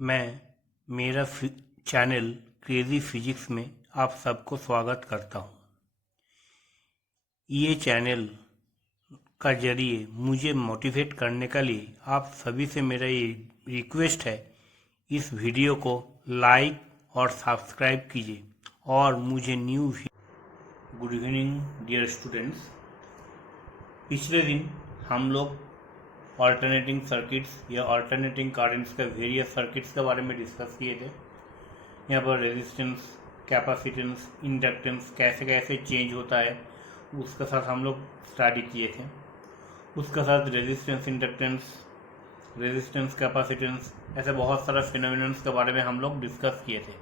मैं मेरा channel crazy physics में आप सबको स्वागत करता हूँ। ये चैनल का जरिए मुझे मोटिवेट करने के लिए आप सभी से मेरा ये रिक्वेस्ट है, इस वीडियो को लाइक और सब्सक्राइब कीजिए और मुझे गुड इवनिंग डियर स्टूडेंट्स। पिछले दिन हम लोग ऑल्टरनेटिंग सर्किट्स या ऑल्टरनेटिंग करेंट्स के वेरियस सर्किट्स के बारे में डिस्कस किए थे। यहाँ पर रेजिस्टेंस, कैपेसिटेंस, इंडक्टेंस कैसे कैसे चेंज होता है उसके साथ हम लोग स्टडी किए थे। उसके साथ रेजिस्टेंस, इंडक्टेंस, रेजिस्टेंस, कैपेसिटेंस, ऐसे बहुत सारे फिनोमिनन्स के बारे में हम लोग डिस्कस किए थे।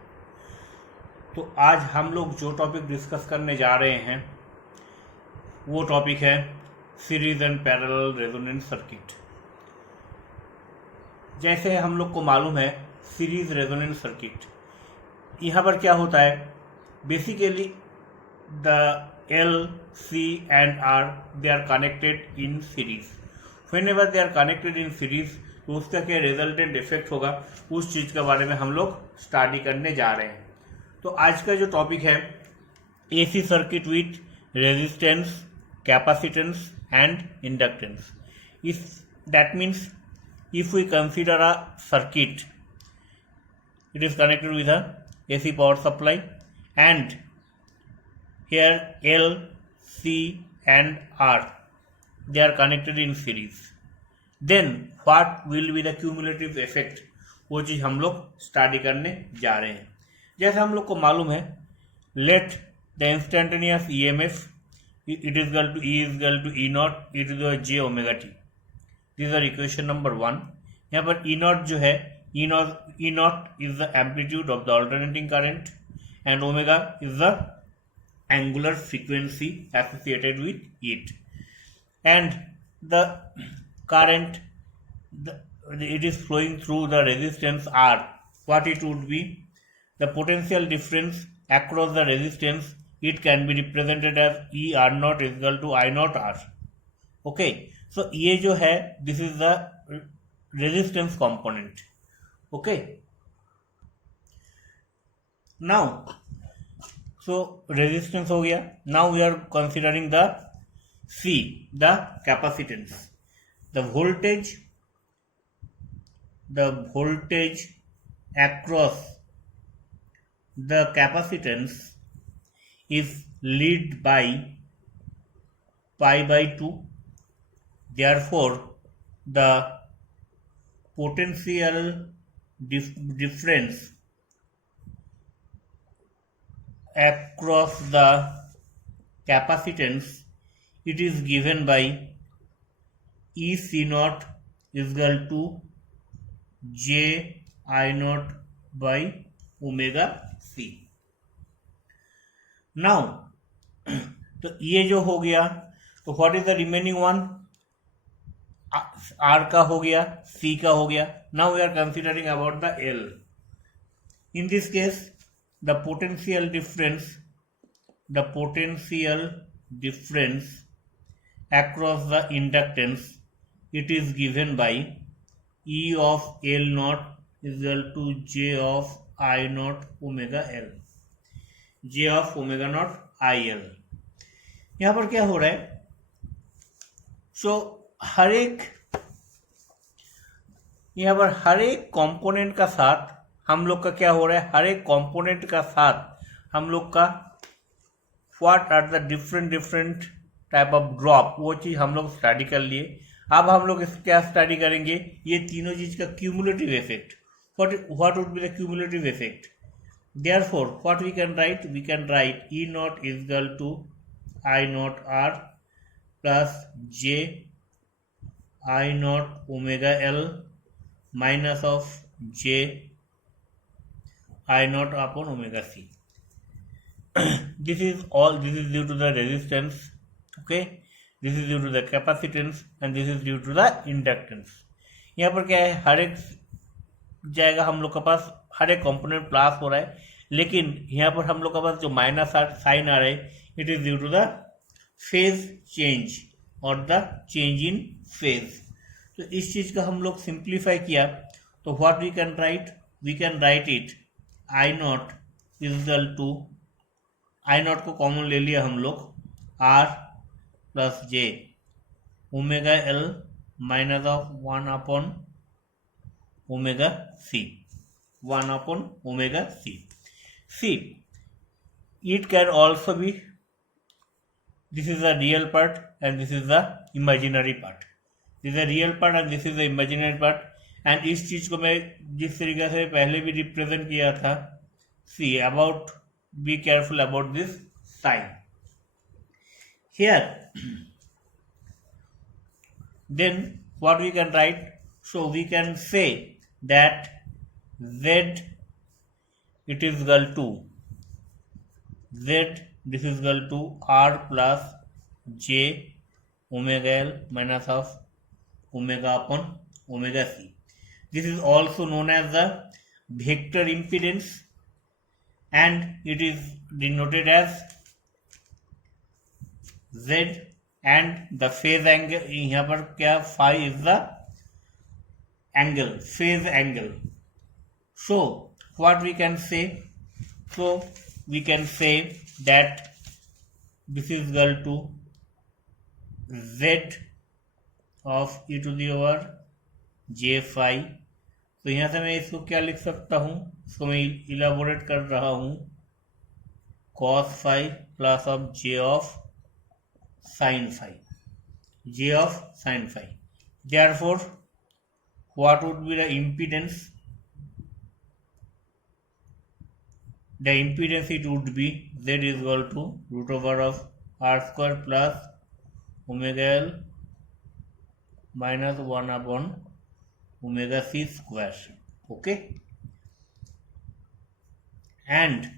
तो आज हम लोग जो टॉपिक डिस्कस करने जा रहे हैं वो टॉपिक है series and parallel resonant circuit. जैसे हम लोग को मालूम है सीरीज रेजोनेंट सर्किट, यहाँ पर क्या होता है, basically the L, C and R they are connected in series. Whenever they are connected in series तो उसका क्या रिजल्टेंट इफेक्ट होगा, उस चीज़ के बारे में हम लोग स्टडी करने जा रहे हैं। तो आज का जो टॉपिक है AC circuit with resistance, capacitance and inductance. That means if we consider a circuit, it is connected with a AC power supply and here L, C and R, they are connected in series. Then what will be the cumulative effect, वो चीज़ हम लोग study करने जा रहे हैं। जैसे हम लोग को मालूम है, let the instantaneous EMF it is equal to E is equal to E naught e to the j omega t. These are equation number 1. यहाँ पर E naught जो है, E naught is the amplitude of the alternating current and omega is the angular frequency associated with it. And the current, it is flowing through the resistance R. What it would be? The potential difference across the resistance, it can be represented as E R naught is equal to I naught R. Okay, so ये जो है, this is the resistance component. Okay, now so resistance हो गया. Now we are considering the C, the capacitance. The voltage across the capacitance is led by pi by 2. Therefore, the potential difference across the capacitance, it is given by E C naught is equal to j I naught by omega c. Now तो ये जो हो गया, तो what is the remaining one, R का हो गया, C का हो गया. Now we are considering about the L. In this case the potential difference across the inductance, it is given by E of L naught is equal to J of I naught omega L. J of omega naught IL. यहाँ पर क्या हो रहा है, यहाँ पर हर एक component का साथ हम लोग का क्या हो रहा है, हर एक कंपोनेंट का साथ हम लोग का what are the different type of drop, वो चीज हम लोग स्टडी कर लिए. अब हम लोग इस क्या स्टडी करेंगे, ये तीनों चीज का cumulative effect. What would be the cumulative effect. Therefore, what we can write? We can write E naught is equal to I naught R plus J I naught omega L minus of J I naught upon omega C. This is due to the resistance. Okay, this is due to the capacitance and this is due to the inductance. यहाँ पर क्या है, हर एक जाएगा हम लोग के पास, हर एक कंपोनेंट प्लस हो रहा है, लेकिन यहाँ पर हम लोग के पास जो माइनस साइन आ रहा है, it is due to the phase change और द चेंज इन फेज. तो इस चीज का हम लोग सिंप्लीफाई किया, तो what we can write, we can write it I naught equal to, I naught को कॉमन ले लिया हम लोग, R plus J omega L minus of 1 upon omega C, 1 upon omega c. See, it can also be, this is the real part and this is the imaginary part. This is the real part and this is the imaginary part. And इस चीज को मैं जिस तरीके से पहले भी represent किया था, see about, be careful about this sign here. Then what we can write? So we can say that z it is equal to z, this is equal to r plus j omega l minus of omega upon omega c. This is also known as the vector impedance and it is denoted as z, and the phase angle, यहाँ पर क्या, phi is the angle, phase angle. So what we can say? So we can say that this is equal to z of e to the power j phi. तो यहाँ से मैं इसको क्या लिख सकता हूँ, इसको मैं इलाबोरेट कर रहा हूँ, cos phi plus of j of sin phi, j of sin phi. Therefore what would be the impedance? The impedance it would be z is equal to root over of r square plus omega l minus 1 upon omega c square. Okay, and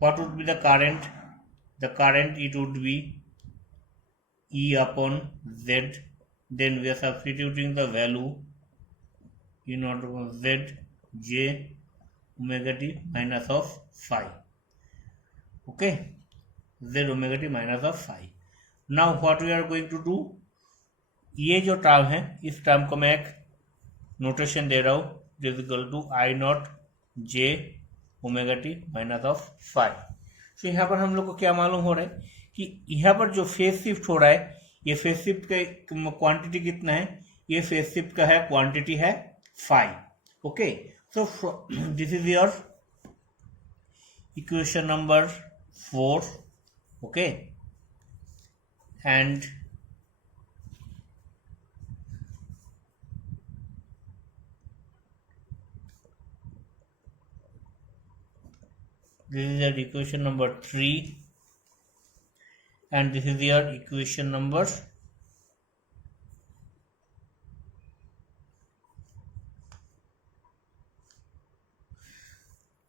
what would be the current? The current it would be E upon z. Then we are substituting the value in order of z j omega t minus of phi. Okay, z omega t minus of phi. Now what we are going to do, ये जो term है इस term को मैं एक notation दे रहा हूँ, is equal to I naught J omega T minus of phi. तो यहाँ पर हम लोग को क्या मालूम हो रहा है कि यहाँ पर जो फेज शिफ्ट हो रहा है, ये फेज शिफ्ट का क्वांटिटी कितना है, ये फेज शिफ्ट का है क्वांटिटी है phi. Okay, so this is your equation number 4. Okay, and this is your equation number 3 and this is your equation number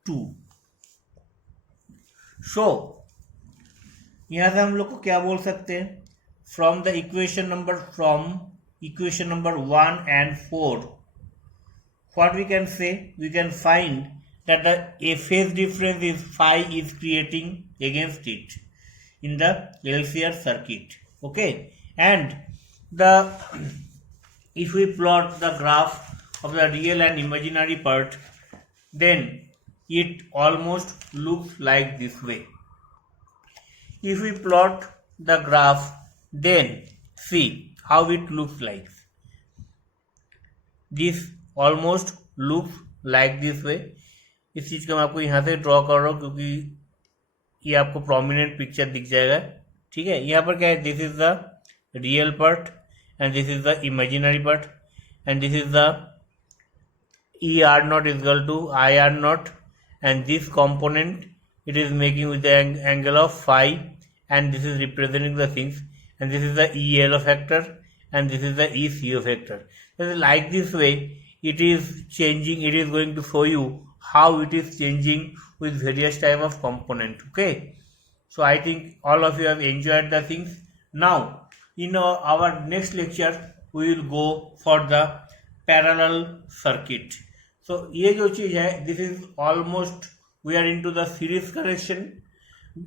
2. So यहाँ से हम लोग को क्या बोल सकते हैं, from equation number 1 and 4 what we can say, we can find that a phase difference is phi is creating against it in the LCR circuit. Okay, and if we plot the graph of the real and imaginary part, then it almost looks like this way. If we plot the graph, then see how it looks like. This almost looks like this way. इस चीज का मैं आपको यहाँ से draw कर रहा हूँ क्योंकि ये आपको प्रोमिनेंट पिक्चर दिख जाएगा. ठीक है, यहाँ पर क्या है, this is the real part and this is the imaginary part and this is the E R naught is equal to I R naught, and this component it is making with the angle of phi, and this is representing the things, and this is the ELO factor and this is the ECO factor. So like this way it is changing, it is going to show you how it is changing with various type of component. Okay, so I think all of you have enjoyed the things. Now in our next lecture we will go for the parallel circuit. So ये जो चीज है, this is almost we are into the series connection.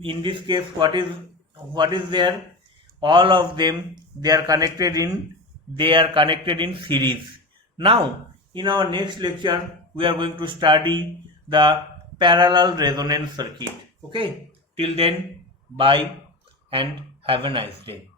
In this case what is there, all of them they are connected in they are connected in series. Now, in our next lecture, we are going to study the parallel resonance circuit. Okay, till then, bye and have a nice day.